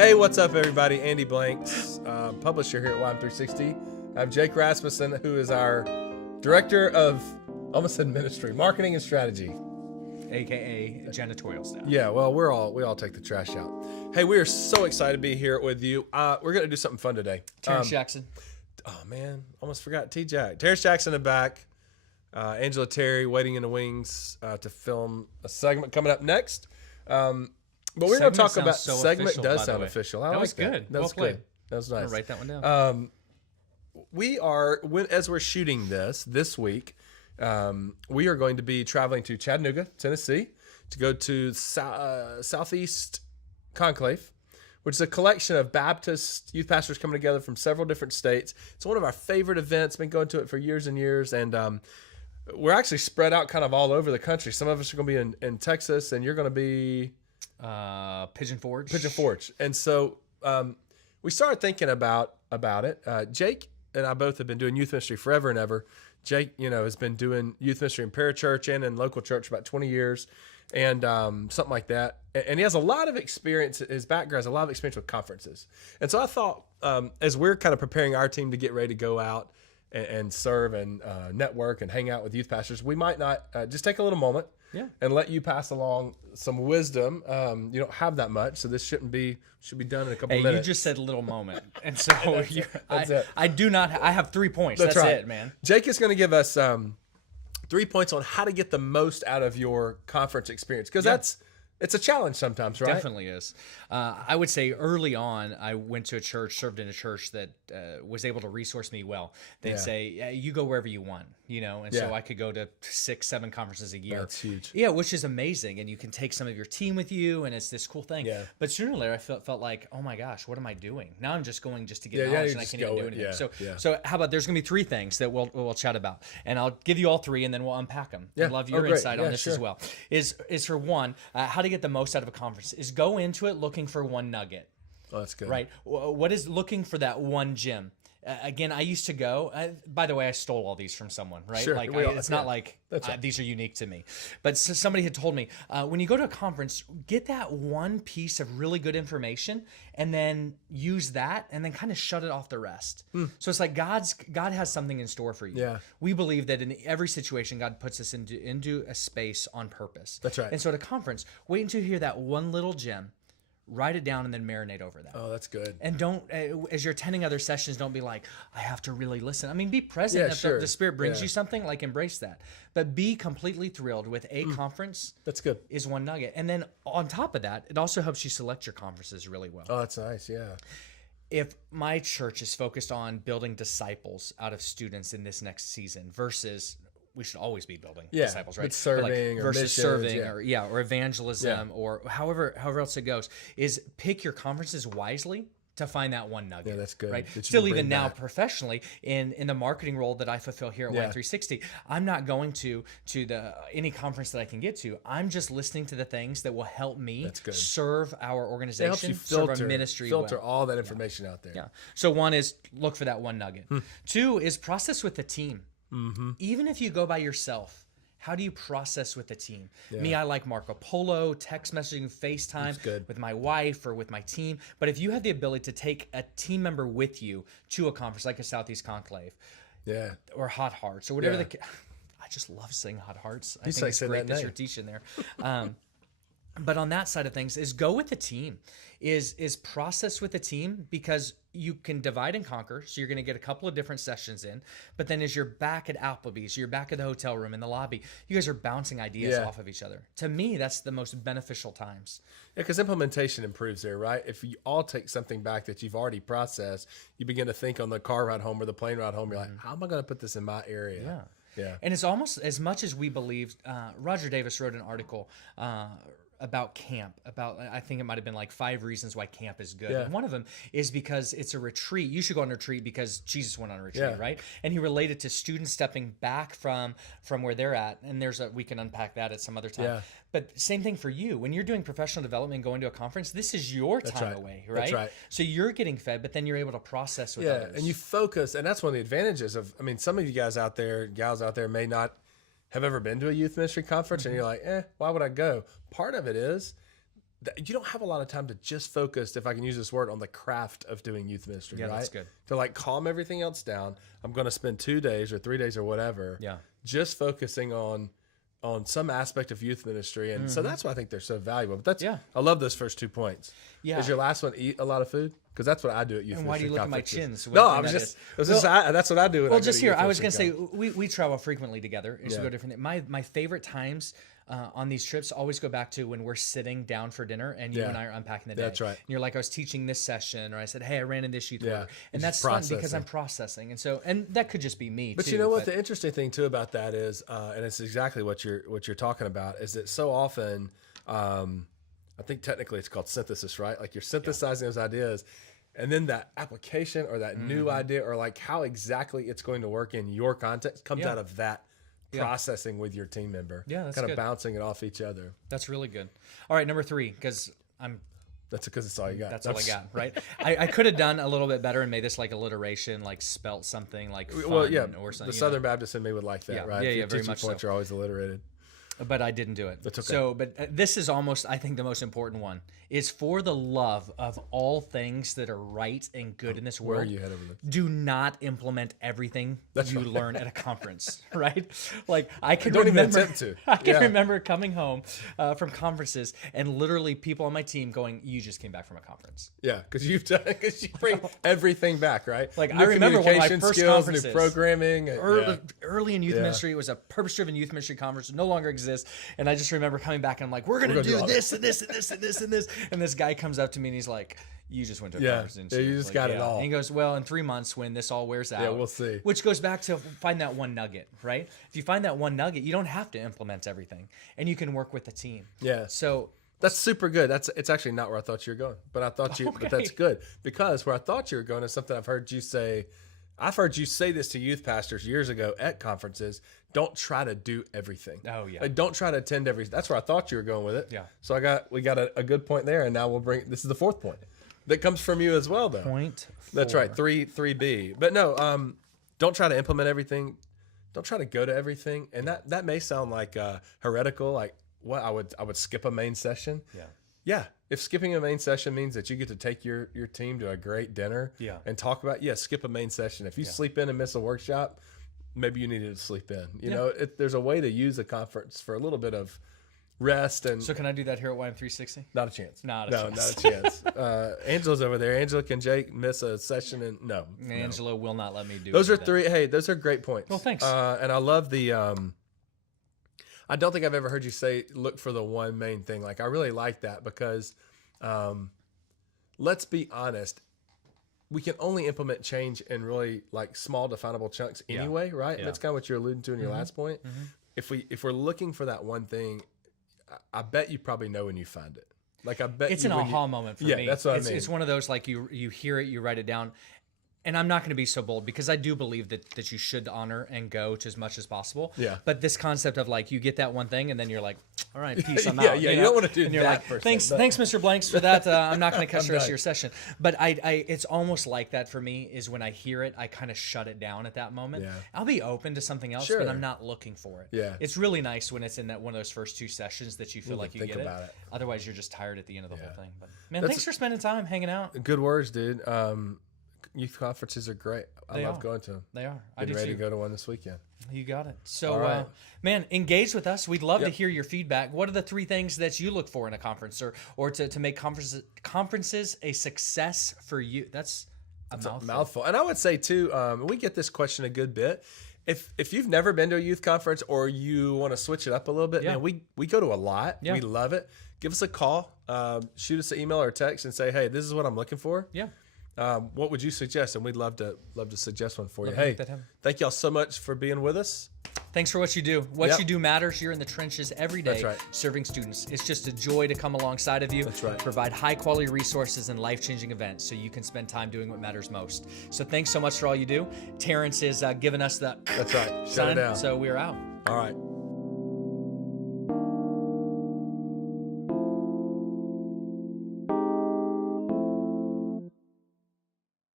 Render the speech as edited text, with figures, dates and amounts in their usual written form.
Hey, what's up, everybody? Andy Blanks, publisher here at YM360. I have Jake Rasmussen, who is our director of, almost said ministry, marketing and strategy. AKA janitorial staff. Yeah, well, we all take the trash out. Hey, we are so excited to be here with you. We're going to do something fun today. Terrence Jackson. Oh, man, almost forgot T-Jack. Terrence Jackson in the back. Angela Terry waiting in the wings to film a segment coming up next. But we're going to talk about segment official, does sound official. That was good. That was well played. good. That was nice. I'll write that one down. We are, as we're shooting this week, we are going to be traveling to Chattanooga, Tennessee, to go to Southeast Conclave, which is a collection of Baptist youth pastors coming together from several different states. It's one of our favorite events. Been going to it for years and years, and we're actually spread out kind of all over the country. Some of us are going to be in Texas, and you're going to be Pigeon Forge. And so we started thinking about it. Jake and I both have been doing youth ministry forever and ever. Jake, has been doing youth ministry in parachurch and in local church for about 20 years and something like that. And he has a lot of experience. His background has a lot of experience with conferences. And so I thought as we're kind of preparing our team to get ready to go out and serve and network and hang out with youth pastors, we might not just take a little moment and let you pass along some wisdom. You don't have that much, so this should be done in a couple minutes. You just said little moment, and so That's it. I do not. I have 3 points. That's right. it, man. Jake is going to give us 3 points on how to get the most out of your conference experience, because it's a challenge sometimes, right? Definitely is. I would say early on, I went to a church, served in a church that was able to resource me well. They'd say, you go wherever you want, and so I could go to 6-7 conferences a year. That's huge. Yeah, which is amazing. And you can take some of your team with you, and it's this cool thing. Yeah. But sooner or later, I felt like, oh my gosh, what am I doing? Now I'm just going just to get knowledge, and I can't even do anything. So how about there's going to be 3 things that we'll chat about, and I'll give you all 3, and then we'll unpack them. Yeah. I'd love your insight on this as well. Is for one, how to get the most out of a conference is go into it looking for one nugget. Oh, that's good. Right. What is looking for that one gem? Again, I used to go. By the way, I stole all these from someone, right? Sure. It's not like these are unique to me. But somebody had told me, when you go to a conference, get that one piece of really good information and then use that and then kind of shut it off the rest. So it's like God has something in store for you. Yeah. We believe that in every situation, God puts us into a space on purpose. That's right. And so at a conference, wait until you hear that one little gem. Write it down and then marinate over that. Oh, that's good. And don't, as you're attending other sessions, don't be like, I have to really listen. I mean, be present. Yeah, if the Spirit brings you something, embrace that. But be completely thrilled with a conference. That's good. Is one nugget. And then on top of that, it also helps you select your conferences really well. Oh, that's nice. Yeah. If my church is focused on building disciples out of students in this next season versus we should always be building disciples, right? Serving versus missions, serving or evangelism or however else it goes, is pick your conferences wisely to find that one nugget. Yeah, that's good. Right? Still, even now professionally in the marketing role that I fulfill here at Y360, I'm not going to any conference that I can get to. I'm just listening to the things that will help me serve our organization, it helps you serve our ministry. Filter all that information out there. Yeah. So one is look for that one nugget. 2 is process with the team. Even if you go by yourself, how do you process with the team? Me, I like Marco Polo, text messaging, FaceTime with my wife or with my team. But if you have the ability to take a team member with you to a conference like a Southeast Conclave, or Hot Hearts or whatever I just love saying Hot Hearts. I think it's great that you're teaching there. But on that side of things is go with the team, is process with the team, because you can divide and conquer. So you're going to get a couple of different sessions in, but then as you're back at Applebee's, you're back at the hotel room in the lobby, you guys are bouncing ideas off of each other. To me, that's the most beneficial times. Yeah, because implementation improves there, right? If you all take something back that you've already processed, you begin to think on the car ride home or the plane ride home, you're like, how am I going to put this in my area? Yeah. And it's almost as much as we believe. Roger Davis wrote an article about camp, I think it might have been like 5 reasons why camp is good. And one of them is because it's a retreat. You should go on a retreat because Jesus went on a retreat, right? And he related to students stepping back from where they're at. And we can unpack that at some other time. Yeah. But same thing for you. When you're doing professional development, going to a conference, this is your time away, right? That's right. So you're getting fed, but then you're able to process with others. And you focus, and that's one of the advantages of, some of you guys out there, gals out there may not have ever been to a youth ministry conference, and you're like, why would I go? Part of it is you don't have a lot of time to just focus, if I can use this word, on the craft of doing youth ministry, Yeah, right? that's good. To like calm everything else down. I'm going to spend 2 days or 3 days or whatever, just focusing on some aspect of youth ministry. And so that's why I think they're so valuable. But I love those first 2 points. Yeah. Is your last one eat a lot of food? Because that's what I do at youth ministry. And why do you look at my chins? No, that's what I do. Well, just here, I was going to say, we travel frequently together. So we go different. My favorite times on these trips always go back to when we're sitting down for dinner and you and I are unpacking the day. That's right. And you're like, I was teaching this session, or I said, hey, I ran in this youth work. And that's fun because I'm processing. And that could just be me, but too. You know what? The interesting thing, too, about that is, and it's exactly what you're talking about, is that so often, I think technically it's called synthesis, right? Like you're synthesizing those ideas. And then that application or that new idea or like how exactly it's going to work in your context comes out of that processing with your team member. Yeah, that's kind good. of bouncing it off each other. That's really good. All right, number 3, because that's because it's all you got. That's all I got, right? I could have done a little bit better and made this like alliteration, like spelt something like fun or something. The Southern Baptist in me would like that, right? Yeah, very much so. You're always alliterated. But I didn't do it. That's okay. So, but this is almost, I think, the most important one is for the love of all things that are right and good in this world. Where are you headed with this? Do not implement everything you learn at a conference, right? Like I can Don't remember, even attempt to. I can remember coming home from conferences and literally people on my team going, "You just came back from a conference." Yeah, because you bring everything back, right? Like new I remember one of my first skills, conferences, new programming, early in youth ministry. It was a purpose-driven youth ministry conference. It no longer exists. And I just remember coming back and I'm like, we're going to do this and this and this and this and this. And this guy comes up to me and he's like, you just went to a conference. Didn't you? You just got it all. And he goes, well, in 3 months when this all wears out. Yeah, we'll see. Which goes back to find that one nugget, right? If you find that one nugget, you don't have to implement everything. And you can work with the team. Yeah. So that's super good. It's actually not where I thought you were going. But but that's good. Because where I thought you were going is something I've heard you say. I've heard you say this to youth pastors years ago at conferences. Don't try to do everything. Oh yeah. Like, don't try to attend everything. That's where I thought you were going with it. Yeah. So we got a good point there, and now this is the 4th point that comes from you as well, though. Point 4. That's right. 3B. But no, don't try to implement everything. Don't try to go to everything. And that may sound like heretical. Like what I would skip a main session. Yeah. Yeah. If skipping a main session means that you get to take your team to a great dinner and talk about, skip a main session. If you sleep in and miss a workshop, maybe you needed to sleep in. You know, there's a way to use a conference for a little bit of rest. And so can I do that here at YM360? Not a chance. Not a chance. Angela's over there. Angela, can Jake miss a session? And no. Angela will not let me do those. Are 3. Hey, those are great points. Well, thanks. And I love the. I don't think I've ever heard you say look for the one main thing. Like I really like that because, let's be honest. We can only implement change in really like small definable chunks anyway, right? And that's kind of what you're alluding to in your last point. If we're looking for that one thing, I bet you probably know when you find it. Like I bet it's an aha moment for me. Yeah, that's what I mean. It's one of those like you hear it, you write it down. And I'm not going to be so bold because I do believe that you should honor and go to as much as possible. Yeah. But this concept of like you get that one thing and then you're like, all right, peace, I'm out. You don't want to do and you're that. Like, thanks, Mr. Blanks for that. I'm not going to catch the rest of your session. But it's almost like that for me is when I hear it, I kind of shut it down at that moment. Yeah. I'll be open to something else, but I'm not looking for it. Yeah. It's really nice when it's in that one of those first 2 sessions that you feel like you get it. Otherwise, you're just tired at the end of the whole thing. But man, thanks for spending time hanging out. Good words, dude. Youth conferences are great. I love going to them. They are. I do ready to go to one this weekend. You got it. So, man, engage with us. We'd love to hear your feedback. What are the 3 things that you look for in a conference or to make conferences a success for you? That's a mouthful. And I would say, too, we get this question a good bit. If you've never been to a youth conference or you want to switch it up a little bit, man, we go to a lot. Yeah. We love it. Give us a call. Shoot us an email or text and say, hey, this is what I'm looking for. Yeah. What would you suggest? And we'd love to suggest one for you. Hey, thank y'all so much for being with us. Thanks for what you do. What you do matters. You're in the trenches every day serving students. It's just a joy to come alongside of you. That's right. Provide high-quality resources and life-changing events so you can spend time doing what matters most. So thanks so much for all you do. Terrence is giving us the That's right. Shut sign, it down. So we're out. All right.